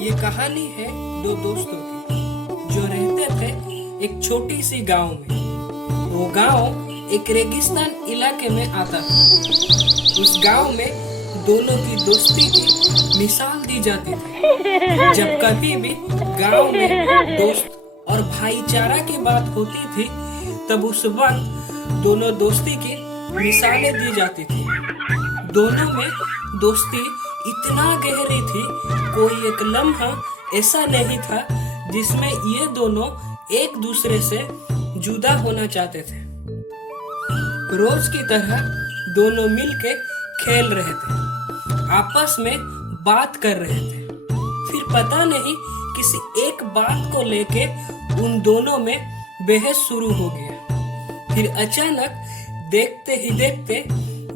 ये कहानी है दो दोस्तों की जो रहते थे एक छोटी सी गांव में। वो गांव एक रेगिस्तान इलाके में आता था। उस गांव में दोनों की दोस्ती की मिसाल दी जाती थी। जब कभी भी गांव में दोस्त और भाईचारा की बात होती थी तब उस वक्त दोनों दोस्ती की मिसालें दी जाती थी। दोनों में दोस्ती इतना गहरी थी, कोई एक लम्हा ऐसा नहीं था जिसमें ये दोनों एक दूसरे से जुदा होना चाहते थे। रोज की तरह दोनों मिलके खेल रहे थे, आपस में बात कर रहे थे। फिर पता नहीं किसी एक बात को लेके उन दोनों में बहस शुरू हो गया। फिर अचानक देखते ही देखते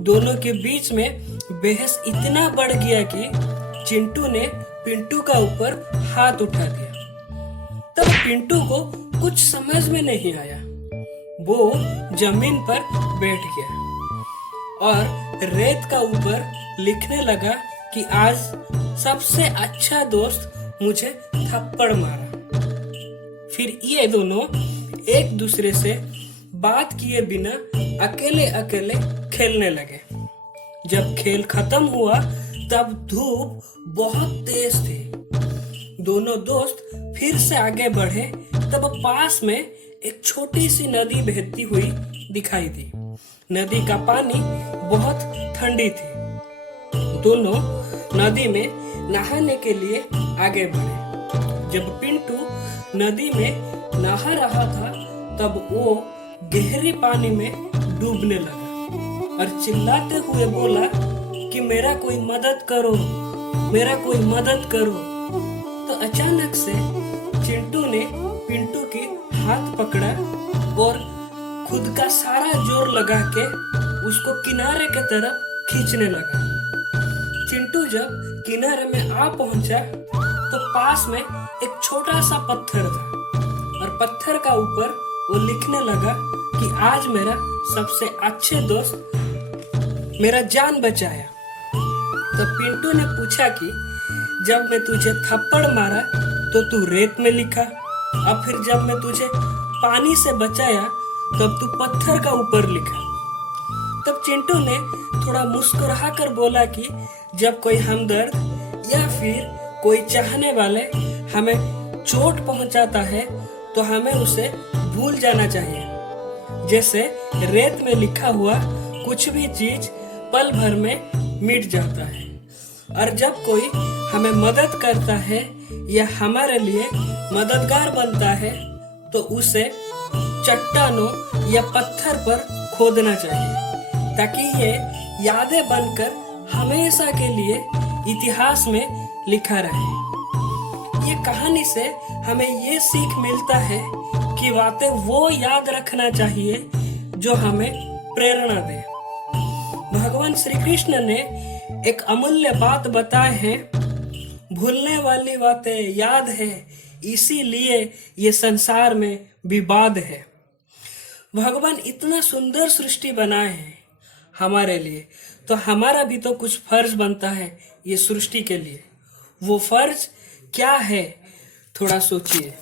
दोनों के बीच में बहस इतना बढ़ गया कि चिंटू ने पिंटू का ऊपर हाथ उठा दिया। तब पिंटू को कुछ समझ में नहीं आया। वो जमीन पर बैठ गया और रेत का ऊपर लिखने लगा कि आज सबसे अच्छा दोस्त मुझे थप्पड़ मारा। फिर ये दोनों एक दूसरे से बात किए बिना अकेले अकेले खेलने लगे। जब खेल खत्म हुआ तब धूप बहुत तेज थी। दोनों दोस्त फिर से आगे बढ़े तब पास में एक छोटी सी नदी बहती हुई दिखाई दी। नदी का पानी बहुत ठंडी थी। दोनों नदी में नहाने के लिए आगे बढ़े। जब पिंटू नदी में नहा रहा था तब वो गहरे पानी में डूबने लगा और चिल्लाते हुए बोला कि मेरा कोई मदद करो, मेरा कोई मदद करो। तो अचानक से चिंटू ने पिंटू की हाथ पकड़ा और खुद का सारा जोर लगा के उसको किनारे की तरफ खींचने लगा। चिंटू जब किनारे में आ पहुंचा तो पास में एक छोटा सा पत्थर था और पत्थर का ऊपर वो लिखने लगा कि आज मेरा सबसे अच्छे दोस्त मेरा जान बचाया। तो पिंटू ने पूछा कि जब मैं तुझे थप्पड़ मारा तो तू रेत में लिखा, और फिर जब मैं तुझे पानी से बचाया तब तू पत्थर का ऊपर लिखा। तब चिंटू ने थोड़ा मुस्कुरा कर बोला कि जब कोई हमदर्द या फिर कोई चाहने वाले हमें चोट पहुंचाता है तो हमें उसे भूल जाना चाहिए। जैसे रेत में लिखा हुआ कुछ भी चीज पल भर में मिट जाता है, और जब कोई हमें मदद करता है या हमारे लिए मददगार बनता है तो उसे चट्टानों या पत्थर पर खोदना चाहिए ताकि ये यादें बनकर हमेशा के लिए इतिहास में लिखा रहे। ये कहानी से हमें ये सीख मिलता है कि बातें वो याद रखना चाहिए जो हमें प्रेरणा दे। भगवान श्री कृष्ण ने एक अमूल्य बात बताए हैं, भूलने वाली बातें याद है, इसीलिए ये संसार में विवाद है। भगवान इतना सुंदर सृष्टि बनाए हैं हमारे लिए, तो हमारा भी तो कुछ फर्ज बनता है ये सृष्टि के लिए। वो फर्ज क्या है, थोड़ा सोचिए।